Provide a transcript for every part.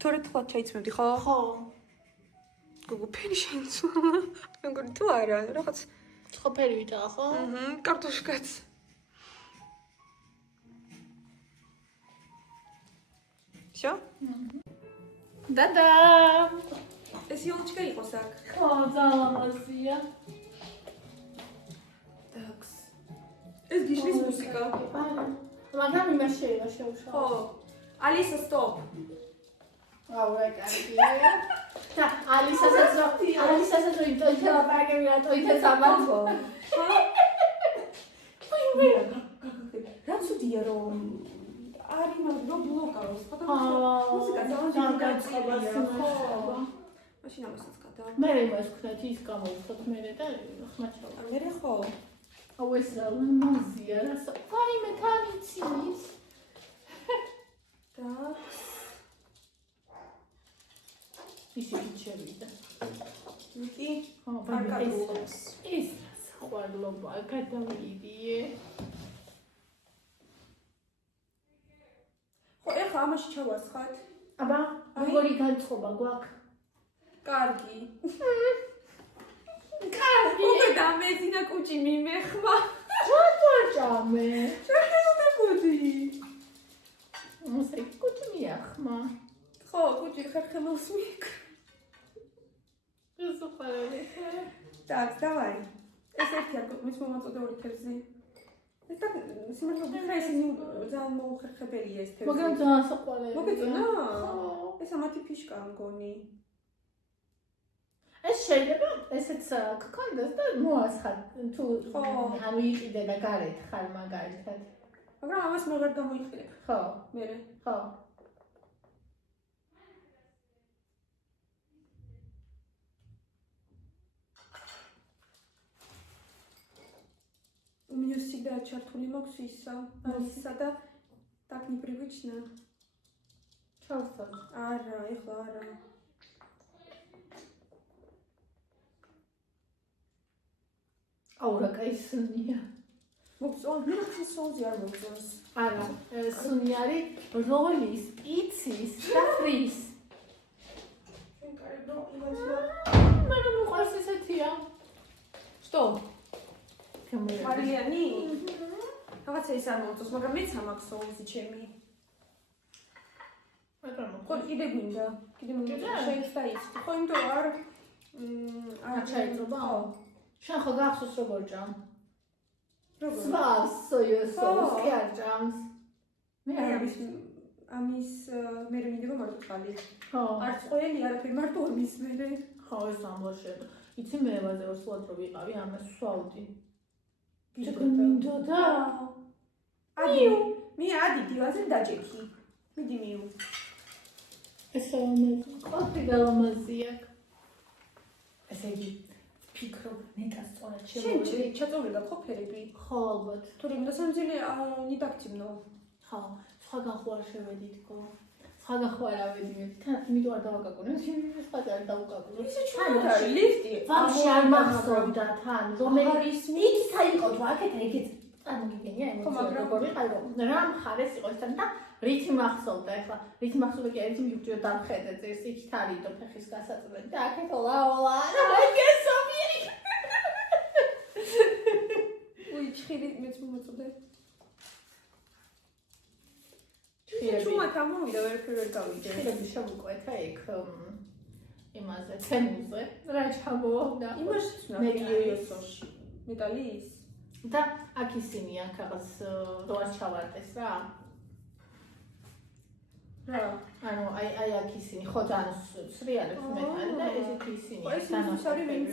თორე თქვა ჩაიცმევდი ხო? ხო. გოგო ფერი შეიცვალა. მეგონი თუ არა, რაღაც ცხოფერი ვიტაო ხო? კარტოშკაც. Всё? და. ეს იოლჩკა იყოს აქ. ხო, ძალამაზია. დაქს. ეს გიშლის მუსიკა. მაგრამ იმას შეიძლება შევშალო. ხო. ალისა სტოპ. აუ, ეკარგია. და ალისასაც ინტოითელა პარკები რატოითე საბარბო. რა ცუდია რომ არის მაგრამ ბლოკავს. მუსიკა ძალიან გაწყობასია. მაშინ ამასაც გადა. მე იმას ვქნათ ის გამოვხოთ მე და ხმაჩავა. მე ხო. აუ ეს რა ლამაზია რა. აი მე თანიცის. დაქს. ისეთი შევიდა. იკი ხო, არკადულობს. ის ხვარლობა გადავიდიე. ხო, ეხლა ამაში ჩავასხათ. აბა, როგორი განწყობა გვაქვს? კარგი. კარგი. უკვე დამეძინა კუჭი მიმეხმა. რატო ჭამე? შეხებოდი. მოსე კუჭი მიახმა. ხო, კუჭი ხერხემელს მიიქ. ეს უყარელი. Так, давай. ეს ერთი არ გვაქვს მომაწოდებული თევზი. ეს და სიმართლე ისინი ძალიან მოუხერხებელია ეს თევზი. მაგრამ ძალიან საყვარელია. მოგეწონა? ხო. ეს ამათი ფიშკაა მგონი. ეს შეიძლება ესეც გქონდეს და მოასხათ თუ ანუ იყიდება გარეთ ხარ მაგალითად. მაგრამ ამას მე ვერ გამოიხილებ. ხო, მე. ხო. У меня всегда чартули маქვს ისა. Алისა და так непривычно. ჩავსწორ. არა, ეხლა არა. აუ რა კაი სუნია. მოგწონს, მე რა სოლზე არ მოგწონს. არა, სუნი არის როლის, პიცის და ფრის. შენ კარგო იმასია. მე რა მიყვარს ესეთია. Что? კამერა. მარილიანი? რაღაცა ის არ მოგწონს, მაგრამ მეც ამაქვს სოლზე ჩემი. მაგრამ ხო, კიდე გვინდა. კიდე შეიძლება ის. ხო, იმიტომ არ არ ჩაიწობა? შენ ხო გახსოვს როგორ ჭამ? როგორ? სვავს სოიო სოუს კი არ ჭამს. მე ამის მე მინდება მარტო ხალი. ხო. არ წყველი არაფერი, მარტო ამის მე. ხო, ეს ამბოშები. იცი მე ვაზე რომ სულად რო ვიყავი, ამას სვავდი. გინდოდა? ადი, მე ადი დივაზე დაჭექი. მიდი მიუ. ეს ამაზე. ყოთი გალამაზია. ესე იგი ფიქრობ ნეტა სწორად შენ ჩაწოლი და ყოფერები. ხო, ალბათ. თორემ და სამძილე ნიდაქტიმნო. ხო, სხვაგან ხო არ შევედითქო. სხვაგან ხო არ ავედივით. თან იმიტომ არ დავაკაკუნე, სხვაგან არ დავუკაკუნე. ისე ჩვენად არის ლიფტი. ვაფშე არ მახსოვდა თან, რომელიც იქით აიყო თუ აქეთ ეგეთ წარმოგიდგენია ემოცია როგორ ვიყავი რომ რა მხარეს იყო თან და რითი მახსოვდა ეხლა რითი მახსოვდა კი ერთი მიგჭირო დამხედე წეს იქით არის და ფეხის გასაწყვეტი და აქეთ ოლა რა გესომი უი ჩხირი მეც მომწოდე ჩხირი ჩუმა გამოვიდა ვერაფერი ვერ გავიგე ჩხირები შევუკვეთა იქ იმაზე ცემუზე რა ჩამოვდა იმაშიც ნაკიოიოსოში მეტალის და აქ ისინი აქ რაღაც რო არ ჩავარდეს რა ანუ აი აქ ისინი ხო ძალიან სრიალებს მეტალი და ესეთი ისინი ეს ის არის ვინც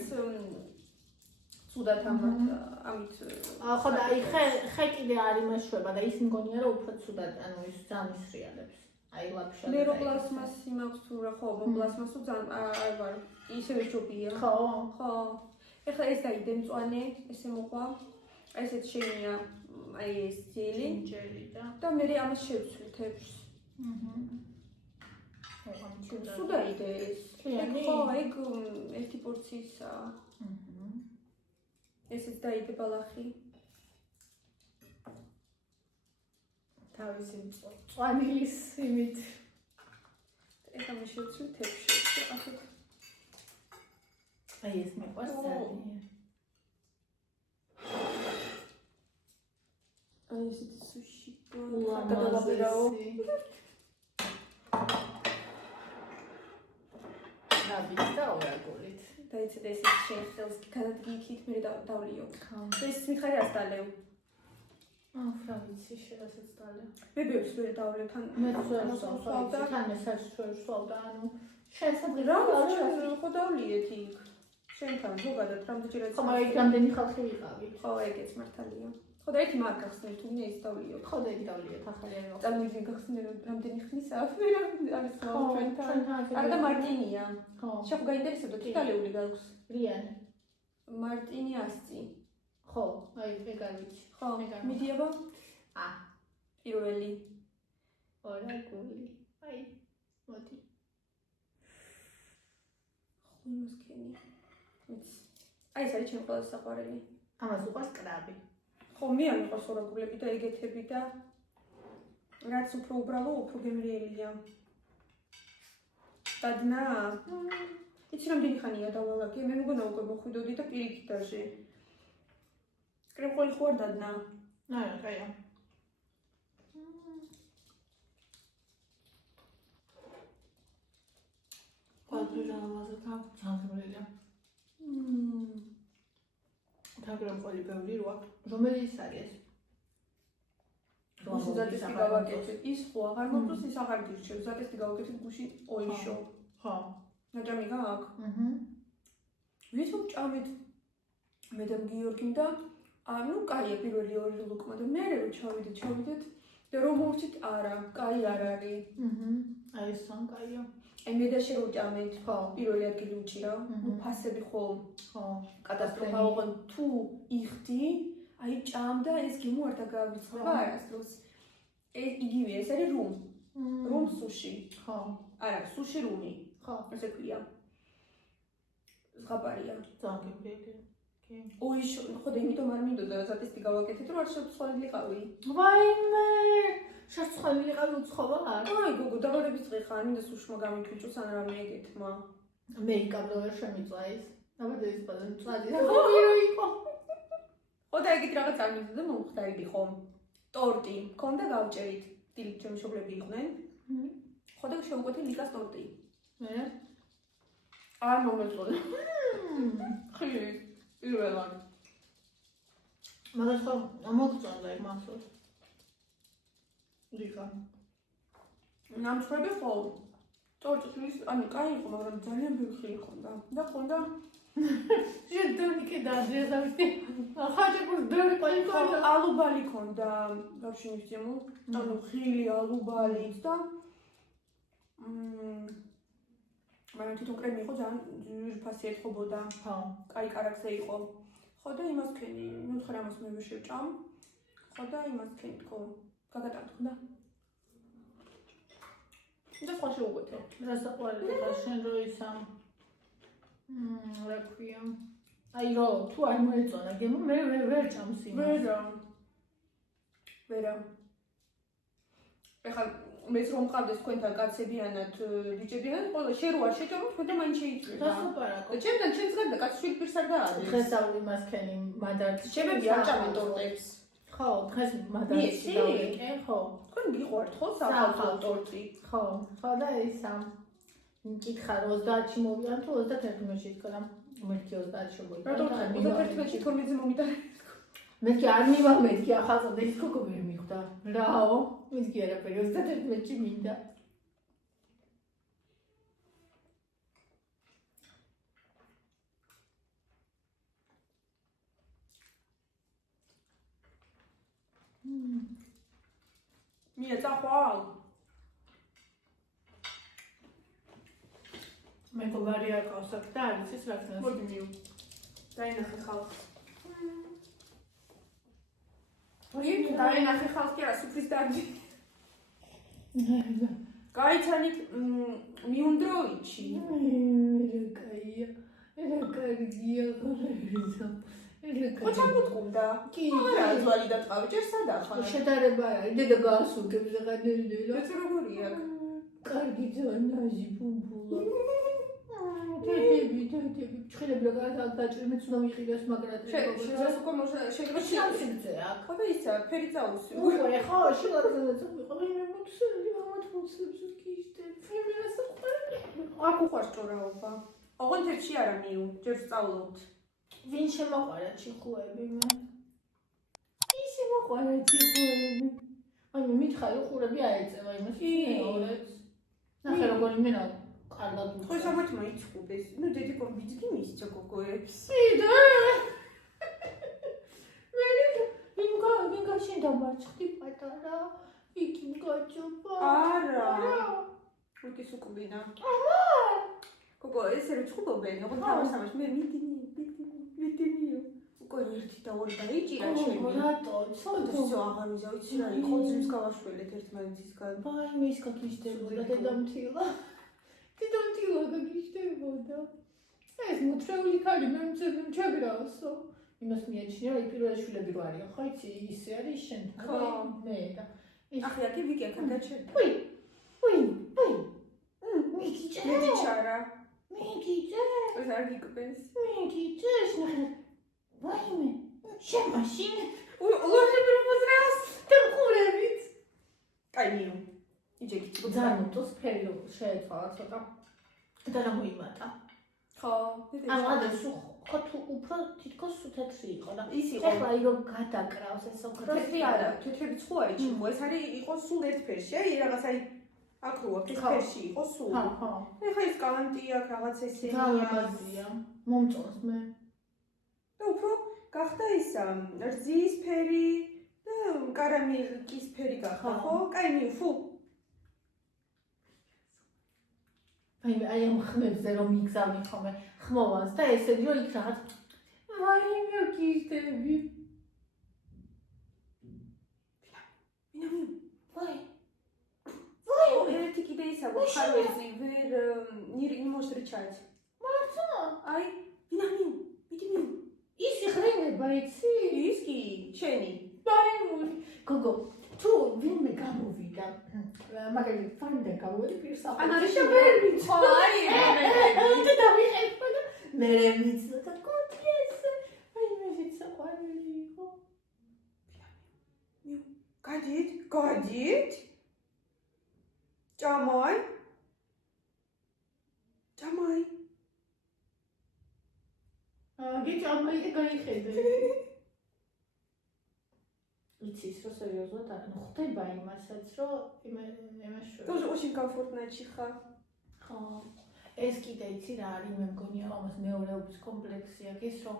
ცუდად ამით ხო და აი ხე კიდე არის მეშვება და ის მგონია რომ უფრო ცუდად ანუ ის ძალიან სრიალებს აი ლაფშა მე რო პლასმასი მაქვს თუ რა ხო პლასმასო ძალიან არ ვარ ისევე ჯობია ხო ეხლა ეს დაიდე მწვანე ესე მოყვა ესეც შეინია აი ეს ძილი და მე ამას შევცვლი თეფს სუდა იდე ეს ხო ეგ ერთი პორციისა ესეც დაიდე ბალახი ვიცი წვანილის იმით ეხლა მე შევცვლი თებში ახეთ აი ეს მეყვარს ძალიან აი ესეთი სუში გადავაბერაო ნაბიჯს და ორაგულით დაიცადე ესეთი შენ ხელს გადადგიქით მე დავლიო ეს მიხარი არ დალევ რა ვიცი შეასაც დალევ მე ბევრს ვერ დავლევ თან მე ვსვავდა თან ესაც შევსვავდა ანუ შესაძლოა რა ხო დავლიეთ იქ შენთან ზოგადად რამდენჯერაც ხო მაგრამ რამდენი ხალხი ვიყავით ხო ეგეც მართალია ხო და ერთი მაგ გახსნე თუ მინდა ის დავლიო ხო და იქ დავლიეთ ახალი არ ვიყავ წარმოიდგინე გახსნე რამდენი ხნისა მე არის ჩვენთან არა და მარტინია ხო შეხ გაინტერესებდა თუ დალეული გაქვს რიანი მარტინი ასწი ხო აი ეგ არ ვიცი ხო მიდიაბა პირველი ორაგული აი მოდი ხო იმას ქენი აი ეს არის ჩემი ყველაზე საყვარელი ამას უყვარს კრაბი ხო მე არ მიყვარს ორაგულები და ეგეთები და რაც უფრო უბრალო უფრო გემრიელია და დნა იცი რამდენი ხანია დავალაგე მე მგონა უკვე მოხვიდოდი და პირიქით დარჟე კრემყოლი ხო არ დადნა არა კაია კვალიტეტა ამაზე თანხმობელია თაგრამყოლი ბევრი როა რომელიც არის გუშინ ზატესტი გავაკეთეთ ის ხო აღარ მოწოს ის აღარ გირჩევ ზატესტი გავაკეთეთ გუშინ ოიშო ხო ნაჯამი გააქვს ვის უჭამეთ მე და გიორგიმ და ანუ კაია პირველი ორი ლუკმა და მე რო ჩავიდეთ და რომ მოვწით არა კაი არ არის აი ეს სამ კაია აი მე და შევჭამეთ ხო პირველი ადგილი უჭირა ფასები ხო კატასტროფა ოღონ თუ იხდი აი ჭამდა ეს გემო არ დაგავიწყდება არასდროს ეს იგივე ეს არის რუმ სუში ხო არა სუში რუმი ხო ესე ქვია ზღაპარია ძალიან გიგე ოი ხო და იმიტომ არ მინდოდა ზატესტი გავაკეთეთ რომ არ შევცვალილიყავი ვაიმე შევცვალილიყავი უცხოა აი გოგო დაბადების დღე ხარ მინდა სუშმა გამიქვიჭოს ან რამე ეგეთმა მე იკაბლო ვერ შემიწვა ის დაბადების ბაზა წადი და ხომ იყო ხო და ეგეთ რაღაც არ მინდოდა მომხდარიდი ხომ ტორტი მქონდა გავჭერით დილით ჩემი მშობლები იყვნენ ხო და შევუკვეთე ლიკას ტორტი მე არ მომეწონა ხილი პირველად მაგას ხომ მოგწონდა ეგ მასო ლიკა ნამშრომი ხო ტორტის ანუ კაი იყო მაგრამ ძალიან ბევრი ხილი ხონდა და ხონდა ჟედონიკე დაძრესავდი ხაჭაპურს ბევრი ყოლი ქონდა ალუბალი ქონდა ბავშვი მისცემო ანუ ხილი ალუბალით და მაგრამ თვითონ კრემი იყო ძალიან ძვირფასი ეთყობოდა ხო კაი კარაქზე იყო ხო და იმას ქენი ნუთხარ ამას მე შევჭამ ხო და იმას ქენი თქო გაგატანთ და სხვა შევუკვეთე რა საყვარელია შენ რო ისა რა ქვია აი რო თუ არ მოეწონა გემო მე ვერ ჭამს იმას ვერა ეხლა მეც რომ მყავდეს თქვენთან კაცებიანად ბიჭებიანად ყველა შენ რო არ შეჭამო თქვენ და მაინც შეიწვია რა სუპერაკო და ჩემთან ჩემს გარდა კაც შვიდ პირს არ გააქვს დღეს დავდი მას ქენი მადარც შემები არ ჭამენ ტორტებს ხო დღეს მადარც დავიკე ხო თქვენ გიყვართ ხო საფალხო ტორტი ხო ხო და ისა მკითხა 30-ში მოვიდან თუ 31-ში თქო და მეთქი 30-ში მოვიდა რატომ 31-ში 12-ზე მომიტანე მეთქი არ მივა მეთქი ახალწა და ის კოკო ვერ მიხვდა რაო მეთქი არაფერი 31-ში მინდა მია წახვალ მე გობარი არ ყავს აქ და არის ის რა თქმა მოდი მიუ დაინახე ხალხს დაინახე ხალხი არა სუფრის დარგი გაიცანით მიუნდროიჩი რა კარგია ხარიზა ხო ჩამოტყუნდა. კი, არა, ძვალი და ტყავი ჯერ სად ახლა? შედარება არა, დედა გაასურგებს რაღაცნაირად. რაც როგორია? კარგი ძანაჟი ბუბულა. დედები, ჩხილები რაღაც დაჭრიმეც უნდა ვიყიდოს მაგრამ შეიძლება შეიძლება შეიძლება აქ. ხო და ისა ფერი წაუსი. უყურე ხო, შილაკზეც ვიყო, მე მოწევი, ამათმოცებს გიშდები. ფერმერას უყურე. აქ უყარს ჭორაობა. ოღონდ ერთში არა მიუ, ჯერ სწავლობთ. ვინ შემოყარა ჭიხუები მე? ის შემოყარა ჭიხუები. აი მე მითხარი უყურები აეწევა იმას მეორეც. ნახე როგორი მენა კარგად ხო სამათ მოიწყუდეს. ნუ დედი კორბიძგი მისცა გოგოებს. იდე. ვინ გაშენდა მარცხი პატარა? იქ მგაჭობა. არა. უკის უკბინა. გოგო ესე რომ ცხუბობენ, ოღონდ თავისამაშ მე მიდინიო. უკვე ერთი და ორი დაიჭირა ჩემი. რატო? ცოტა აღარ ვიზა, ვიცი რა იყო, ძმის გავაშველეთ ერთმანეთისგან. ვაი, მე ის გაგიჟდებოდა დედამთილა. დედამთილა გაგიჟდებოდა. ეს მოთრეული ქალი მე მჩაგრაოსო. იმას მიაჩნია, რომ პირველი შვილები რო არიან, ხო იცი, ისე არის შენთან. მე და ახლა აქ ვიკი აქ გაჩერდა. უი. მიგიჭე. მედიჩარა. მიგიჭე. ეს არ გიგბენს. მიგიჭე, ნახე. ვაიმე, შემაშინ. ლოჟები რომ მოძრაოს. და ყურებით. კაი მიუ. იჯეკი ძანუტოს ფერი შეეცვალა ცოტა. და რა მოიმატა. ხო, ამადა ხო თუ უფრო თითქოს თეთრი იყო და ის იყო. ეხლა ირო გადაკრავს ეს ოქროს. თეთრი არა, თეთრები ხო არის ჩიმო, ეს არის იყო სულ ერთ ფერში, აი რაღაც აი აქ რო აქ ეს ფერში იყო სულ. ხო. ეხლა ის კალანტი აქ რაღაც ესენი. ძალებაზია. მომწონს მე. და უფრო გახდა ის რძის ფერი და კარამელკის ფერი გახდა, ხო? კაი მიუ, ფუ. აი ამ ხმებზე რომ მიგზავნი ხოლმე ხმოვანს და ესენი რომ იქ რაღაც ვაიმე გიჟდები. ვაი, ერთი კიდე ისა გვხარვეზი ვერ ნიმოშრიჩად. მართლა? აი, ვინამიუ, მიდი. ის ხრენება იცი? ის კი, შენი. ვაი, გოგო, თუ ვინმე გამოვიდა, მაგალითად, ფარიდან გამოვიდა პირსახელში. ან არის შევერმი. ხო, აი, და დავიხება და მე მიცნო და გოთი ეს. აი, მე შეცაყვანილი იყო. გადით? ჭამაი? გიჭამაი და გაიხედე. იცის რომ სერიოზულად არ ხვდება იმასაც რომ იმას შორის. Тоже очень комфортная чиха. ხო. ეს კიდე იცი რა არის მე მგონია ამას მეორეობის კომპლექსი აქვს ის რომ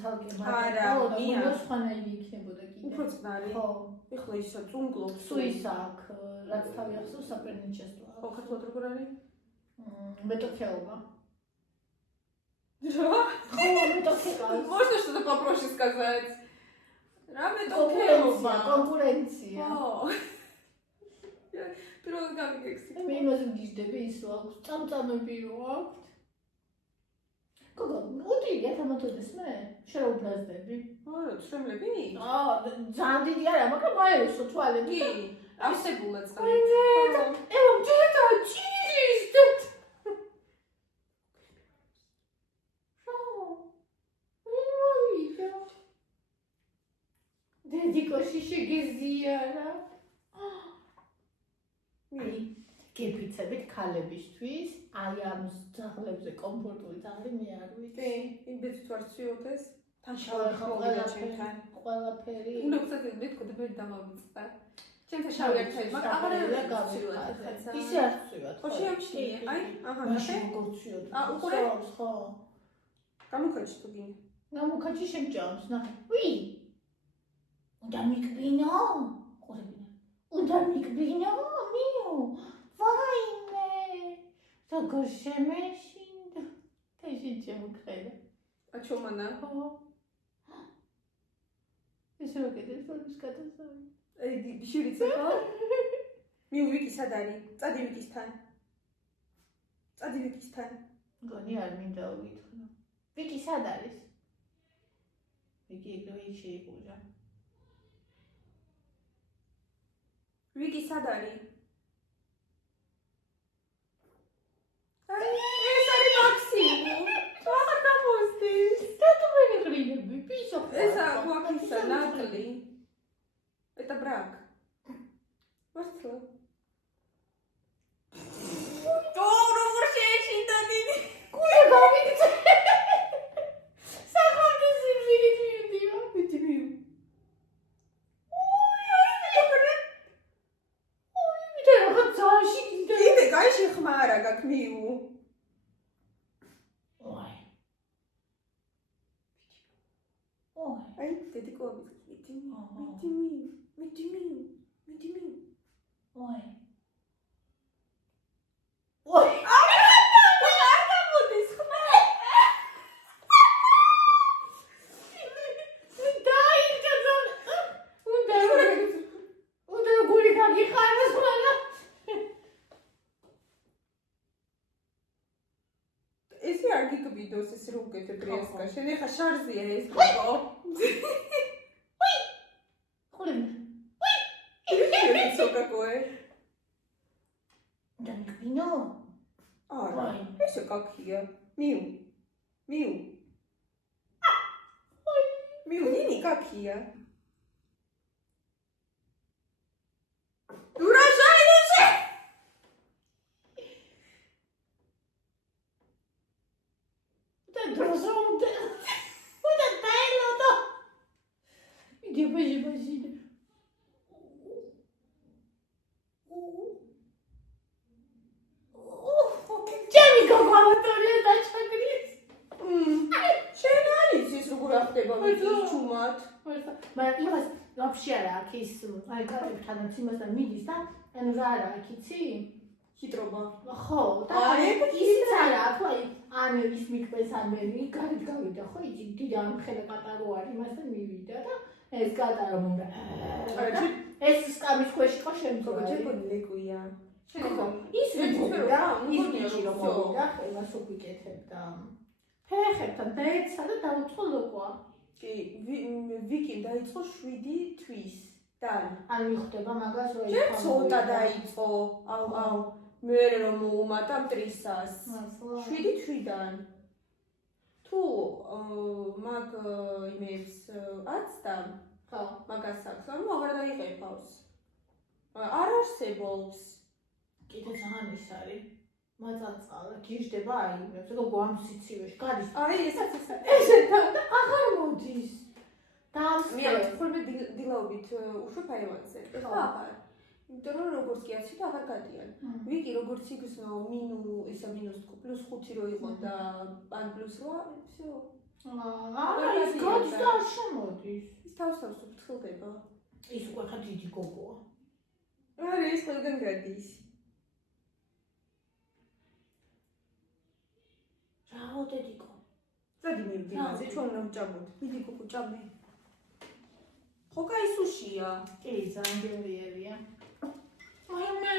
თალკი მაგრამ სხვანაირი იქნებოდა კიდე. უფრო წყნარი. ხო. ეხლა ისა წუნგლობს. სუისა აქვს რაც თავი ახსოვს საპერნიჩესტო. ხო, ქართულად როგორ არის? მეტოქეობა. Что? ხო, მეტოქეობა. Можно что-то попроще сказать? კონკურენცია. ხო. პირველად გამიგექსი. მე იმაზე მგიჟდები ის რო აქვს წამწამები რო აქვს. გოგო, უდრია თამათოდეს მე? შენ რა უბრაზდები? არა, შრემლები? ძალიან დიდი არა, მაგრამ აეროსო თვალები. არსებულად წყალი. ევამ ჯერა ჭირისდეთ. დედიკოში შეგეზიარა. გეფიცებით ქალებისთვის, აი ამ ძაღლებზე კომფორტული ძაღლი მე არ ვიცი. იმბეც თვარციოდეს. თან შავი ხმოვიდა ჩემთან. ყველაფერი. უნდა უცად მეთქო და ვერ დამავიწყდა. ჩემთან შავი არ ჩაი, მაგრამ აღარ გავიხსნილად. ისე არ წვივა. ხო შეამჩნიე. აი, აჰა, მაშინ გორციოდ. უყურე? ხო. გამოკაჩი თუ გინდა. გამოკაჩი შემჭამს, ნახე. ვი? უნდა მიკბინო? ყურებინა. უნდა მიკბინო? მიუ. ვაიმე. როგორ შემეშინდა. თეში შემოხედა. აჩომანა. ხო. ეს რო კიდე ფორმის გადასავალი. შურიცა ხო? მიუ ვიკი სად არის? წადი ვიკისთან. მგონი არ მინდა ვიკითხო. ვიკი სად არის? იგი ეგრევე შეიყურა. ვიკი სად არის? ეს არის მაქსიმუ. აღარ გამოსდის. რატომ ვიღრინები? პისო. ეს გვაქისა ნატლი. Это брак. Варцла. როგორ შეეშინდა დიდი. კუე გამიგწე. სახალხო სიმღერით მივდიო. მიდივი. მე რაღაც ძალში კიდე გაიში ხმარა გაქმიუ. ოი. აი დედიკოები. მიდივი. ოი. ოი. არ გამოდის ხმარა. უნდა გული გაგიხაროს მაგრამ ესე არ გიგბიდოს ეს რო უკეთებ რიასკა. შენ ეხა შარზია ეს გოგო. ხოლემ. Что какое? Да не вино. Ара. Eso какие? Миу. Миу, не какие. Урожай уже! Да дружок. Куда тайло то? Иди божи. ჩემი გოგო ამატორია დაჩაგრის. შენ არის ის როგორ ახდება ვიცის ჩუმად. მაგრამ იმას ვაფშე არა აქ ის აი გაერთიანებს იმასთან მიდის და ანუ რა არა აქ იცი? ჰიდრობა. ხო, და ისიც არა აქ აი ან ის მიკვეს ან მე გარეთ გავიდა ხო იცი დიდი ამ ხელა პატარო არის იმასთან მივიდა და ეს გატარო მინდა. ეს სკამის ქვეშ იყო შემდგომ. გოგოჯებონი ლეკვია. ხო, ის ვიძებდა, ის ბიჭი რომ მოვიდა, ხელას უკიკეთებდა. ფეხებთან დაეცა და დაუწყო ლოყვა. კი, ვიკიმ დაიწყო 7 თვის. დან. არ მიხვდება მაგას რომ შენ ცოტა დაიწყო. აუ. მე რომ მოუმატა მტრისას. 7 თვიდან. თუ მაგ იმებს აცდა, ხო, მაგას აქვს, ანუ აღარ დაიყევავს. არ არსებობს. კიდე ძალიან ის არის. მაწანწალა გიждდება აი იმებს, რომ გვამსიცივეში გადის. აი ესაც ესეთა და აღარ მოდის. და მე ხოლმე დილაობით უშვებ აივანზე. ეხლა აღარ. იმიტომ რომ როგორც კი აცი და აღარ გადიან. ვიკი როგორც იგრძნო -5 რო იყო და ან +8, всё. ის გადის და არ შემოდის. ის თავს უფრთხილდება. ის უკვე ხა დიდი გოგოა. არა, ის ყველგან გადის. რაო დედიკო? წადი მივიდი მასე, ჩვენ რომ ჭამოთ. მიდი გოგო ჭამე. ხო გაისუშია. კი, ძალიან გემრიელია. აი მე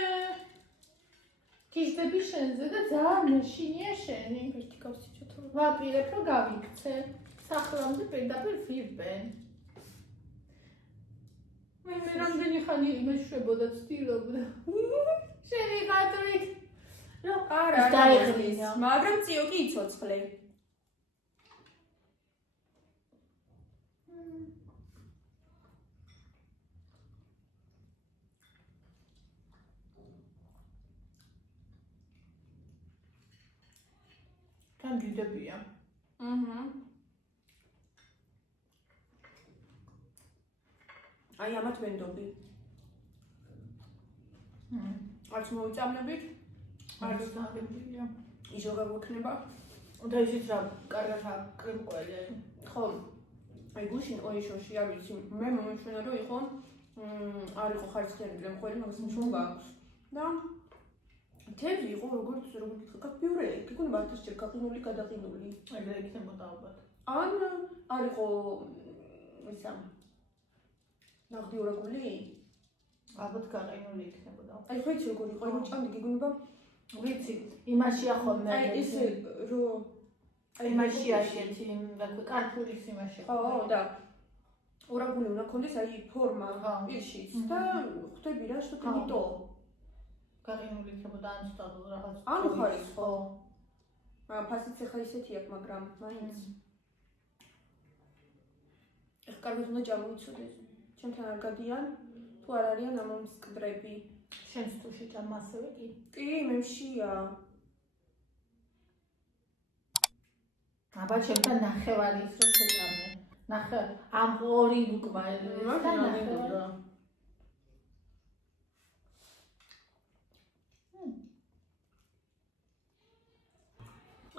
გიждები შენზე და ძალიან მეშინია შენი. ერთი კავსი ჩათო. ვაპირებ რომ გავიქცე. სახლამდე პირდაპირ ვირბენ. მე რამდენი ხანი იმეშვებოდა ცდილობდა. შენი ხათვით. არა, დაიღრინა. მაგრამ წიო კი იცოცხლე. თან დიდებია. აი ამათ ვენდობი. არც მოვიწამნებით. არც დაგებია. ისო გაგვექნება. და ისიც რა კარგად აკრემყველე. ხო. აი გუშინ ოიშოში არ ვიცი, მე მომეჩვენა რომ იყო არ იყო ხარისხიანი კრემყველი, მაგას მნიშვნელობა აქვს. და თევზი იყო როგორც გითხრა, კაფიურე, იქნება 1000 ჯერ გაყინული, გადაყინული. ეგრე იქნებოდა ალბათ. ან არ იყო ისა ნახდიურაგული? ალბათ გაყინული იქნებოდა. აი ხო იცი როგორ იყო, ჭამდი გიგონება ვიცი, იმაშია ხოლმე. აი ესე რო იმაში ასეთი კარტურის იმაში. ხო, და ორაგული უნდა კონდეს აი ფორმა პირშიც და ხვდები რა что-то не то. გაყინული იქნებოდა ან ცოტა რაღაც. ანუ ხარის ხო. ფასიც ახლა ისეთი აქვს, მაგრამ მაინც. ეხლა კარგად უნდა ჯამოვიცოდეს. ჩემთან არ გადიან, თუ არ არიან ამის მკდრები. შენს თუში ჭამა ასევე კი? კი, მე მშია. აბა ჩემთან ნახევარი ის რო შეჭამე. ნახე ამ ორი უკმა და ნახევარი.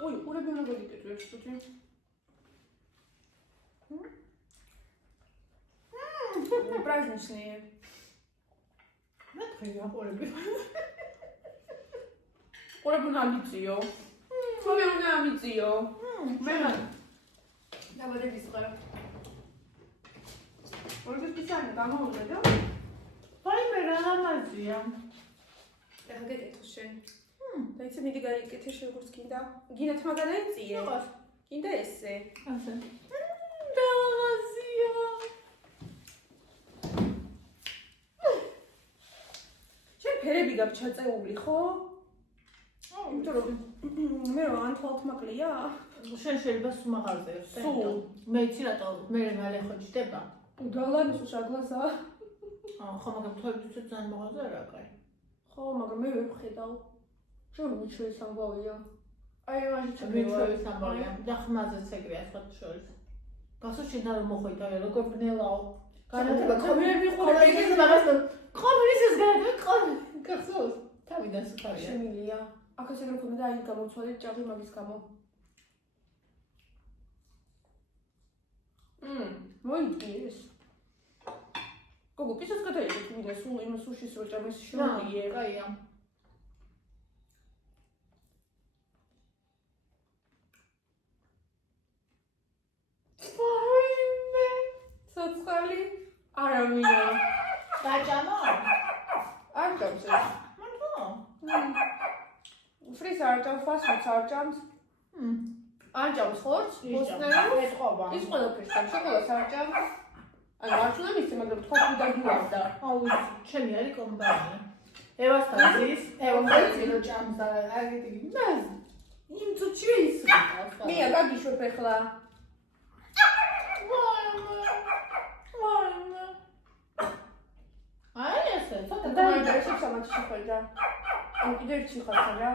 ой, ყურები უნდა გიგეთვე შტუჩი. праздничные. მე დღეა ყურები. ყურები უნდა ამიწიო. ხომ უნდა ამიწიო. მე დაბადების დღე. ყურების პიცანი გამოვიდა. ვაი მე რა ამაზია. ეხლა გეკითხო შენ. და იცი მიდი გაიკეთე როგორც კიდე. გინათ მაგა დაიწიე. კიდე ესე. ასე. რა ამაზია. ფერები გაქვს ჩაწეული, ხო? იმიტომ რომ მე რა ანთვალთ მაკლია? შენ შეიძლება სულ მაღალზე ვსე. მე იცი რატო მე მალე ხო ჯდება. გალანის უშაგლასა. ხო, მაგრამ თვითონ ძალიან მაღალზე არა კაი. ხო, მაგრამ მე ვერ ვხედავ. შენ მიჩვევის ამბავია. აი მაშინ მიჩვევის ამბავია. და ხმაზეც ეგრეა სხვა შორის. გასულ შეიძლება რომ მოხვიდავე როგორ ბნელაო. განათება კომერები ხორეჯის მაგას კომერისის განათება გახსოვს თავიდან სუფარია შემილია აქაც ეგრე ქონდა და აი გამოცვალე ჭაღი მაგის გამო მოიწეს გოგო პიცას გადაიღე თუ ვიდა სულ იმ სუშის რო ჭამეს შემოიე კაია ცოცხალი არავინა გაჭამა არ ჭამს ფრის არ ჭამს ფასიც არ ჭამს არ ჭამს ხორცს ბოსტნელი ეს ყოფა ის ყველაფერს ჭამს შოკოლადს არ ჭამს ანუ არ უნდა მისცე მაგრამ თქვა თუ დაგუავდა აუ ჩემი არის კომბაინი ევასთან ზის ევასთან რო ჭამს და აგეთი მას იმ წუთში ის მია გაგიშვებ ახლა აი ესე ცოტა და ეს სამათი შეხვედა ან კიდე ერთი ხარ რა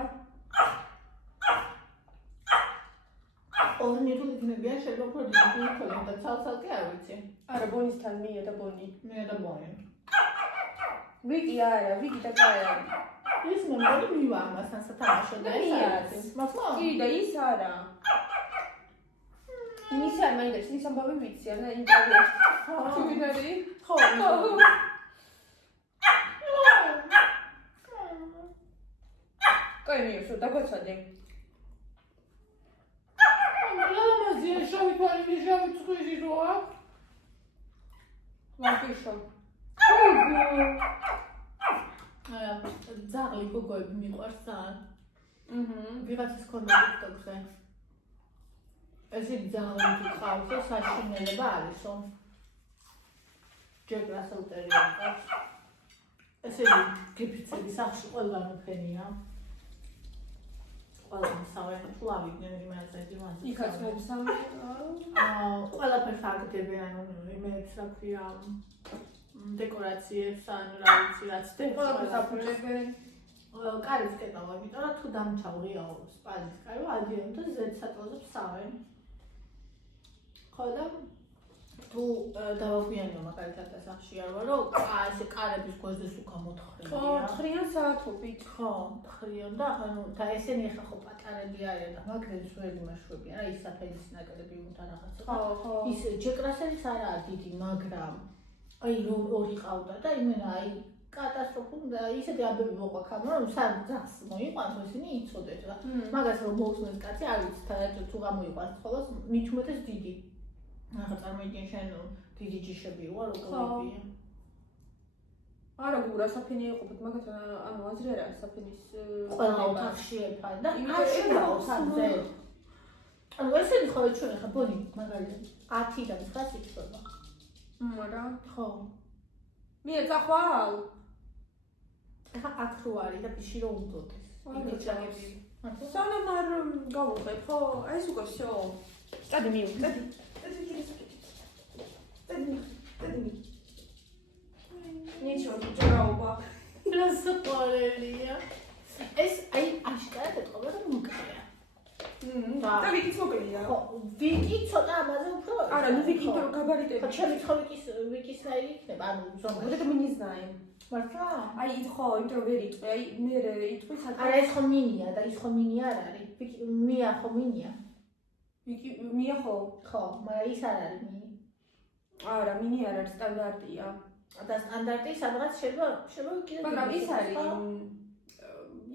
ორნირულ იქნებიან შეიძლება უფრო დიდი იქნებიან და ცალ-ცალკე არ ვიცი არა ბონისთან მია და ბონი მე და ბონი ვიკი არა ვიკი და კაია ის მომდე მივამასთან სათამაშო და ეს არის მაგრამ კი და ის არა ის არ მაინტერესებს ის ამბავი ვიცი არა ინტერვიუ თუ ვინარი ხო კაი მიუსო დაგვაცადე ლამაზია შავი თვალი შავი წვირი რო აქვს ლამპიშო აა ძაღლი გოგოები მიყვარს ძალიან ვიღაცის ქონდა TikTok-ზე ესე ძაღლი გიყავსო საშინელება არისო ჯეკ რასელ ტერიერი ესე გიფიცები სახში ყველა მოფენია ყველა მსავენ ფლავიდნენ იმაზე დიმანზე იქაც მოვსამე ყველაფერს აგდებიან იმეებს რა ქვია დეკორაციებს ან რა ვიცი რაც ყველაფერს აფულებენ კარის კეტავა იმიტომ რომ თუ დამჩავღიაო სპალის კარო ადიან და ზედსატოზე ფსავენ ხო და თუ დავაგვიანო მაგალითად სახში არ ვარო ესე კარების გვერდს უკან მოთხრია ხო თხრიან საათობით ხო თხრიან და ანუ და ესენი ახლა ხო პატარები არიან და მაგრებს ვერ იმაშვებიან რა ის საფედის ნაკრები უნდა რაღაცა ხო ის ჯეკრასელის არაა დიდი მაგრამ აი ორი ყავდა და იმენა აი კატასტროფული და ისეთი ამბები მოყვა ქამა რომ სამ ძახს მოიყვანს ისინი იცოდეთ რა მაგას რომ მოусმენს კაცი არ ვიცი თაერა თუ გამოიყვანს ხოლოს მით უმეტეს დიდი ახლა წარმოიდგინე შენ დიდი ჯიშები ვარ როგორია არა გურა საფენი ეყოფით მაგათთან ანუ აზრი არა საფენის ყველა ოთახში ეფა და არ შევაო სანზე ანუ ესენი ხო ჩვენ ხა ბონი მაგალითად 10-დან 9-ს იწვება. მაგრამ ხო. მე წახვალ. ხა აქ რო არის და ბიში რო უდოდეს. იგი წაგები. სანამ არ გავუყებ, ხო? ეს უკვე всё. წადი მივიდე. წადი. ნიჩო, ჯერაობა. რასაყოლელია. ეს აი აშკარად ეთქობა და მოკლეა. და ვიკიც მოკლეა. ხო, ვიკი ცოტა ამაზე უფრო. არა, ნუ ვიკი უფრო გაბარიტები. ხო, ჩემი ხო ვიკის ნაირი იქნება, ანუ ზომა. და მე ნიზნაი. მართლა? აი, ხო, იმიტომ რომ ვერ იტყვი, აი, მე იტყვი სადღაც. არა, ეს ხო მინია და ის ხო მინი არ არის. ვიკი მია ხო მინია. ვიკი მია ხო? ხო, მაგრამ ის არ არის მინი. არა, მინი არ არის სტანდარტია. და სტანდარტი სადღაც შეიძლება კიდე. მაგრამ ის არის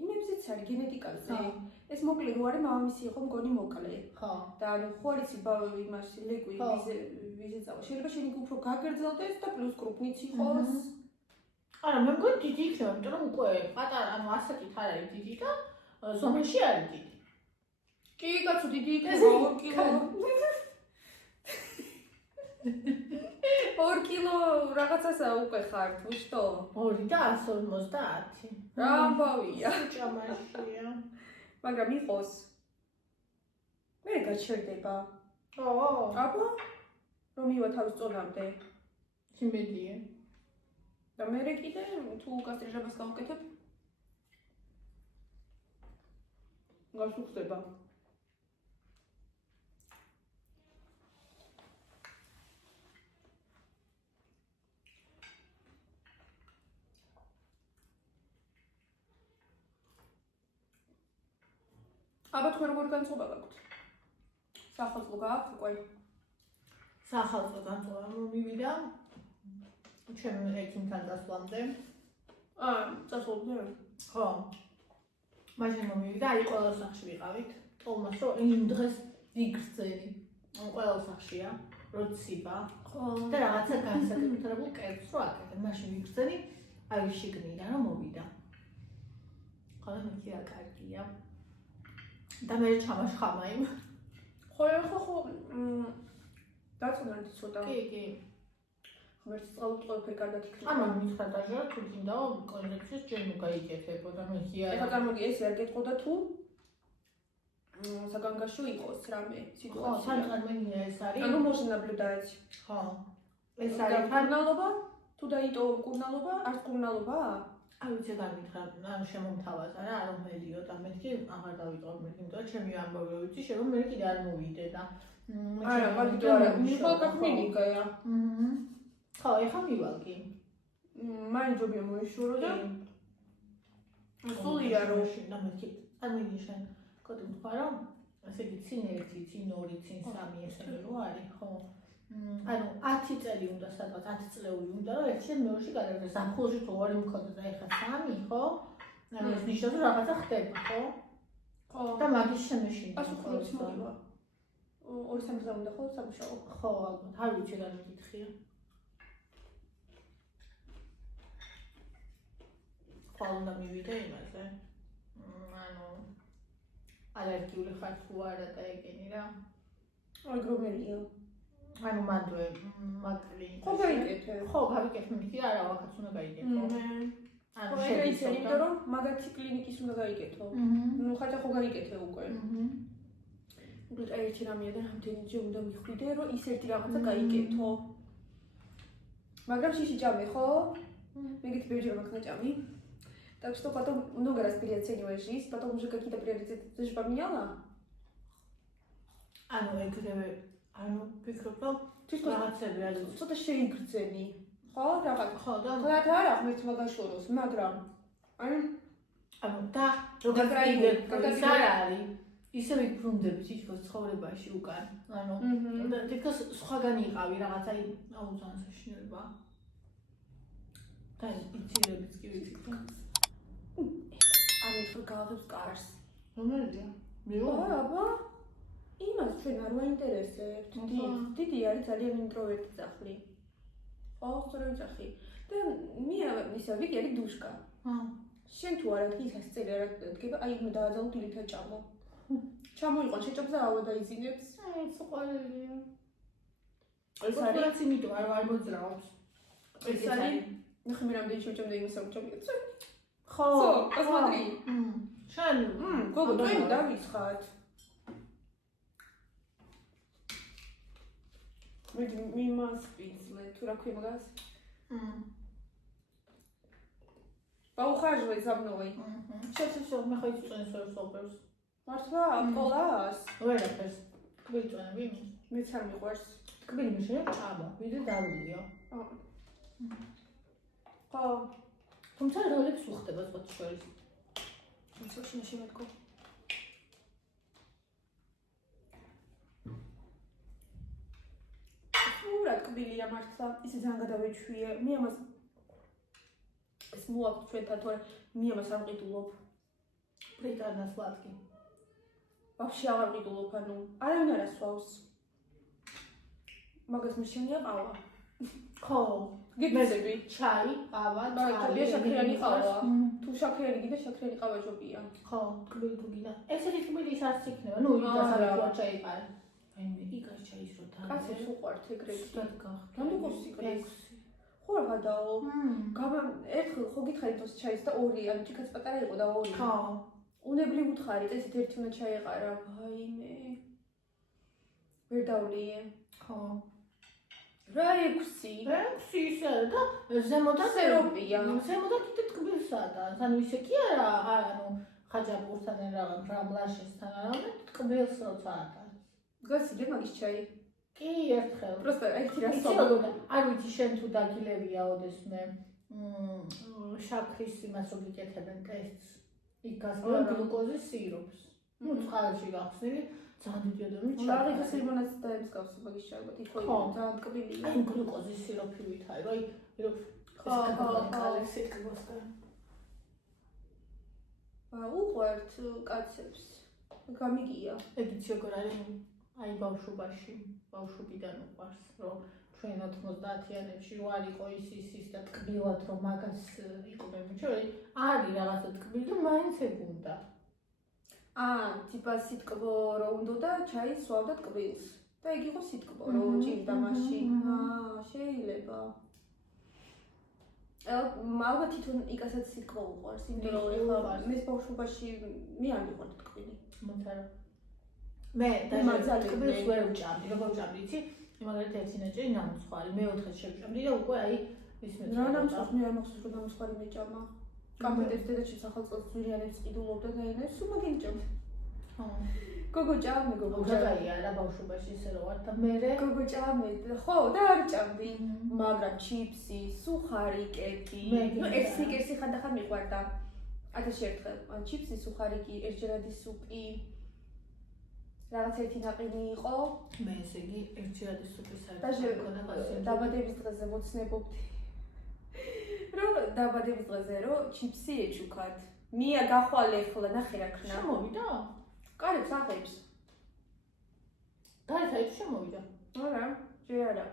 იმებზეც არის გენეტიკაზე. ეს მოკლე რო არის, მამამისი იყო მგონი მოკლე. ხო. და ანუ ხო არის იმაში ლეკვი ვიზე წავა. შეიძლება შენი უფრო გაგრძელდეს და პლუს კრუპნიც იყოს. არა, მე მგონი დიდი იქნება, იმიტომ რომ უკვე პატარა, ანუ ასაკით არ არის დიდი და ზომაში არის დიდი. კი, კაცო, დიდი იქნება 2 კილო. 2 კილო რაღაცასა უკვე ხარ, თუ что? 2 და 150. რა ამბავია? ჭამაშია. მაგრამ იყოს. მე გაჩერდება. ო, აბა? რომ მივა თავის წონამდე. იმედია. და მე კიდე თუ გასტრიჟებას გავუკეთებ? გასუხდება. აბა თქვენ როგორ განწყობა გაქვთ? სახალხო გაქვთ უკვე? სახალხო განწყობა მომივიდა. ჩემ ექიმთან დასვლამდე. წასულდე? ხო. მაშინ მომივიდა, აი ყველა სახში ვიყავით. თოლმას რომ იმ დღეს ვიგრძელი. ყველა სახშია, როცივა. ხო. და რაღაცა განსაკუთრებულ კერპს რო აკეთე. მაშინ ვიგრძელი, აი შიგნიდან რომ მოვიდა. ხო, მე კარგია. და მე ჩამაშხამა იმ. ხო, დაწუნდი ცოტა. კი. ხმერთ სწავლობ ყველაფერი კარგად იქნება. ანუ მითხრა დაჟა თუ გინდა კონცეფციის ჯერ მოგაიგეთებო და მე კი არა. ეხლა წარმოიდგინე ეს არ გეტყოდა თუ საგანგაშო იყოს რამე სიტუაცია. ხო, სანწარმენია ეს არის. ანუ можно наблюдать. ხო. ეს არის კურნალობა? თუ დაიტოვო კურნალობა, არც კურნალობაა? აი ვიცი გამითხრა, ანუ შემომთავაზა რა, რომ მელიო და მეთქი აღარ დავიწყო მე, იმიტომ რომ ჩემი ამბავი რო ვიცი, შეიძლება მე კიდე არ მოვიდე და არა, მაგიტო არა, მიხო კაკმინიკაა. ხო, ეხა მივალგი. მაინც ჯობია მოიშურო და სულია რომ და მეთქი, ამიგი შენ კოდი თქვა რომ ესე იგი წინ 1, წინ 2, წინ 3 ესე რო არის, ხო? ანუ 10 წელი უნდა სადღაც 10 წლეული უნდა რომ ერთში მეოში გადაგდეს ზაფხულში თუ 2 მქონდა და ეხლა 3 ხო? ანუ ეს ნიშნავს რომ რაღაცა ხდება ხო? ხო. და მაგის შემეში. პასუხობს მოვა. 2-3 დღე უნდა ხო სამუშაო? ხო, ალბათ. არ ვიცი რა მეკითხია. ხვალ უნდა მივიდე იმაზე. ანუ ალერგიული ხარ თუ არა და ეგენი რა. აი გრომელია. ანუ მანდვე მაგლი. ხო გაიგეთე. ხო, გავიკეთე, მითი არა, ვახაც უნდა გაიგეთო. ანუ შეიძლება იმიტომ რომ მაგათი კლინიკის უნდა გაიგეთო. ნუ ხაჭა ხო გაიგეთე უკვე. უბრალოდ ერთი რამეა და რამდენჯერ უნდა მიხვიდე რომ ის ერთი რაღაცა გაიგეთო. მაგრამ შიში ჭამე ხო? მეგეთი ბევრჯერ მაქვს ჭამი. Так что потом много раз переоцениваешь жизнь, потом уже какие-то приоритеты ты же поменяла? ანუ ეგრევე ანუ ვფიქრობ რომ რაღაცები არის ცოტა შეიგრძენი ხო რაღაც ხო და ხალხი არა ღმერთს მაგაშოროს მაგრამ ანუ და როგორ ის არ არის ისე ვიბრუნდები თითქოს ცხოვრებაში უკან ანუ და თითქოს სხვაგან იყავი რაღაცა აუძანს შეშინება და იცილებიც კი ვიცი ამით რომ გავაღებს კარს რომელია მე აბა იმას ჩვენ არ ვაინტერესებთ. დიდი არის ძალიან ინტროვერტი ძაღლი. ხო, სწორედ ძაღლი. და მე ისა ვიგი არის დუშკა. შენ თუ არ აქვს ის წელი არ დგება, აი უნდა დააძალო დილით აჭამო. ჩამოიყო შეჭობს და ავა დაიძინებს. ეს ყველია. ეს არის რაც იმიტომ არ მოძრაობს. ეს არის ნახე მე რამდენი შეჭამდა იმის სამჭამია. ხო, პასმადრი. შენ, გოგო თქვენ დავიცხათ. მე მიმას პიცლე თუ რა ქვია მაგას? Баухаживай за мной. Сейчас всё, მე ხო იწვენს ვერ სოფერს. მართლა ყოლას? ვერაფერს. ტკბილი წვენები? მეც არ მიყვარს. ტკბილი მე შეიძლება ჭამა, ვიდრე დავლიო. ხო. თუმცა როლებს უხდება სხვათა შორის. ისოშინა შემეთქო. რა ტკბილია მართლა, ისე ძალიან გადავეჩვიე. მე ამას ეს მოაქვს ჩვენთან, თორე მე ამას არ ვყიდულობ. ბრიტანა სლატკი. Вообще აღარ ვყიდულობ, ანუ არავინ არ ასვავს. მაგას მიშენია ყავა. ხო. გიგზები. ჩაი, ყავა, მაგალითად, შაქრიანი ყავა. თუ შაქრიანი გიდა, შაქრიანი ყავა ჯობია. ხო, ტკბილი თუ გიდა. ესეთი ტკბილი ის არც იქნება. ნუ იგასა ჩაიყარე. აი მე იგას ჩაის რო თან. კაცებს უყვართ ეგრეთი. სულად გახდა. რამდენი სიკრეს? ხო რა გადაო. ერთხელ ხო გითხარით ოს ჩაის და ორი, ანუ ჭიქაც პატარა იყო და ორი. ხო. უნებლივ უთხარით, ესეთ ერთი უნდა ჩაეყარა. ვაიმე. ვერ დავლიე. ხო. რა 6? 6 ისე და ზემოდან სეროპია. ზემოდან კიდე ტკბილსადა. ანუ ისე კი არა, ანუ ხაჯაპურთან რაღაც რამლაშესთან არა, ტკბილს როცა არა. გასიდე მაგის ჩაი. კი, ერთხელ. Просто ერთი რა იცი სწავლა. როგორ არ ვიცი შენ თუ დაგილევია ოდესმე შაქრის იმას რო გიკეთებენ ტესტს. იქ გასწავლენ გლუკოზის სიროპს. ნუ წყალში გახსნილი, ძალიან დიდი ადამიანი ჩაი. მაგის სიმონას დაემსგავს მაგის ჩაიბათ, იქო ძალიან ტკბილია. აი გლუკოზის სიროპი ვითარი, რა იქ ხო, კალექსი ტკბოსდა. უყვართ კაცებს. გამიგია. ეგ იცი როგორ არის? აი ბავშვობიდან უყვარს, რომ ჩვენ 90-იანებში რო არ იყო ის და ტკბილად რომ მაგას იყვნენ, მაგრამ არის რაღაცა ტკბილი და მაინც ეგუნდა. ტიპა სიტკბო რო უნდა და ჩაი სვავდა ტკბილს. და ეგ იყო სიტკბო რო ჭირდა მაშინ. შეიძლება. ალბათ თვითონ იკასაც სიტკბო უყვარს, იმიტომ რომ ეხლა მე ბავშვობაში მე არ მიყვარდა ტკბილი. მოთარა მე და ტკბილს ვერ ვჭამდი, როგორ ვჭამდი, იცი? მაგალითად ერთი ნაჭერი ნამოსხარი, მეოთხეს შევჭამდი და უკვე აი ის მე რა ნამოსხარი მე არ მახსოვს რომ ნამოსხარი მეჭამა. კამპეტებს დედაჩი სახალწლოს ზურიანებს ყიდულობდა და ენებს სულ მაგინჭამთ. გოგო ჭამე, გოგო ჭამე არა ბავშვობაში ისე რო ვარ და მე გოგო ჭამე, ხო და არ ჭამდი, მაგრამ ჩიპსი, სუხარი, კექი, ნუ ერთ-ერთი ხანდახან მიყვარდა. 1000 ერთხელ, ჩიპსი, სუხარი კი, ერთჯერადი სუპი. რაღაც ერთი ნაყინი იყო. მე ესე იგი ერთჯერადი სუპი საერთოდ დაბადების დღეზე მოცნებობდი. რომ დაბადების დღეზე რომ ჩიპსი ეჩუქათ. მია გახვალე ხოლა ნახე რა ქნა. შემოვიდა? კარებს აღებს. დაიცა ის შემოვიდა. არა, ჯერ არა.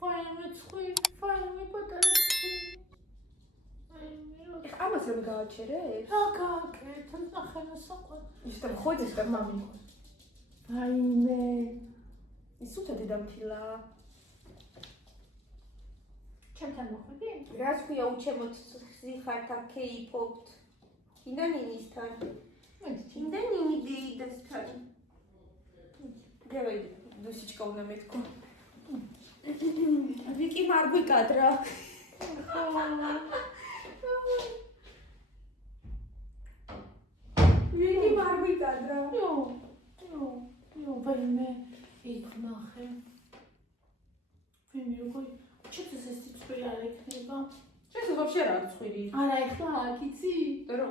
ფაინმე ცხი, ფაინმე პატარა ცხი. ამას რომ გააჩერებ? რა გააკეთე? ნახენა საყვარ. ის და ხოდის და მამი. ფაინმე. ის უთა დედამთილა. ჩემთან მოხვედი? რას ქვია უჩემოთ სიხართ აკეიფობთ. კიდე ნინისთან. კიდე ნინი დეიდასთან. გევედი დუსიჩკა უნდა მეთქო. ვიკი არ გვიკადრა. ვიკი არ გვიკადრა. ნო, ვაიმე, იქ ნახე. ვინმე როგორი ჩეცეს ეს ცხვირი არ იქნება? ეს ვაფშე არ არის ცხვირი. არა, ეხლა აქ იცი?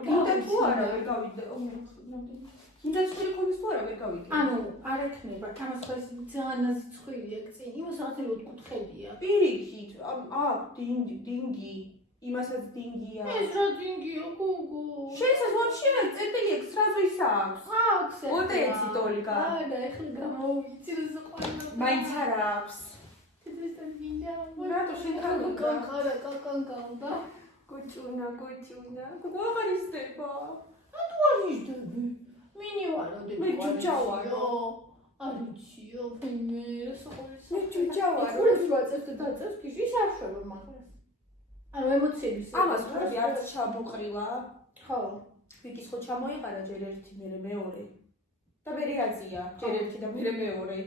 გინდა თუ არა ვერ გავიდე. გინდა ცხვირი ქონის თუ არა ვერ გავიდე. ანუ არ ექნება, ამას ხო ეს ძალიან ცხვირია წინ. იმას რაღაცა ოთხკუთხედია. პირიქით, დინგი. იმასაც დინგია. ეს რა დინგია, გოგო? შეიძლება ვაფშე წერტილი აქვს, სразу ის აქვს. აქვს. ოდეცი ტოლიკა. არა, ეხლა გამოვიცი ეს ყველა. მაინც არ აქვს. თითქოს დინგია. რატო შენ კანკარა, კანკარა. გუჩუნა. გოგო აღარ ისდება. რატო არ ისდები? მინივაროდი მე ჯუჯა ვარო. არ ვიციო მე სოხოლის მე ჯუჯა ვარო. ფულს ვაწევ და დაწევს გიჟი საშუალო მაგას ანუ ემოციების ამას ვთქვი არც ჩაბუყრილა ხო ვიკის ხო ჩამოიყარა ჯერ ერთი მერე მეორე და მერე აზია ჯერ ერთი და მერე მეორე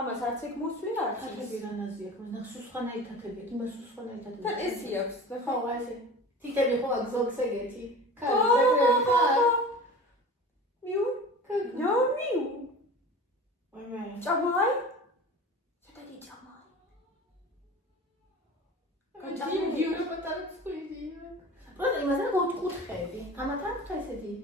ამას არც ეგ მოსვლი არც თათები რანაზია ხო და სუსხანაი თათები იმას სუსხანაი თათები და ესე აქვს და ხო ესე თითები ხო აქ ზოგს ეგეთი კარი მიუ ნო მიუ მე ჭამაი სადადი ჭამაი კაჭი გიურა პატარა წვიდი პროტა იმასა გოთხუთხები ამათან ხა ესეთი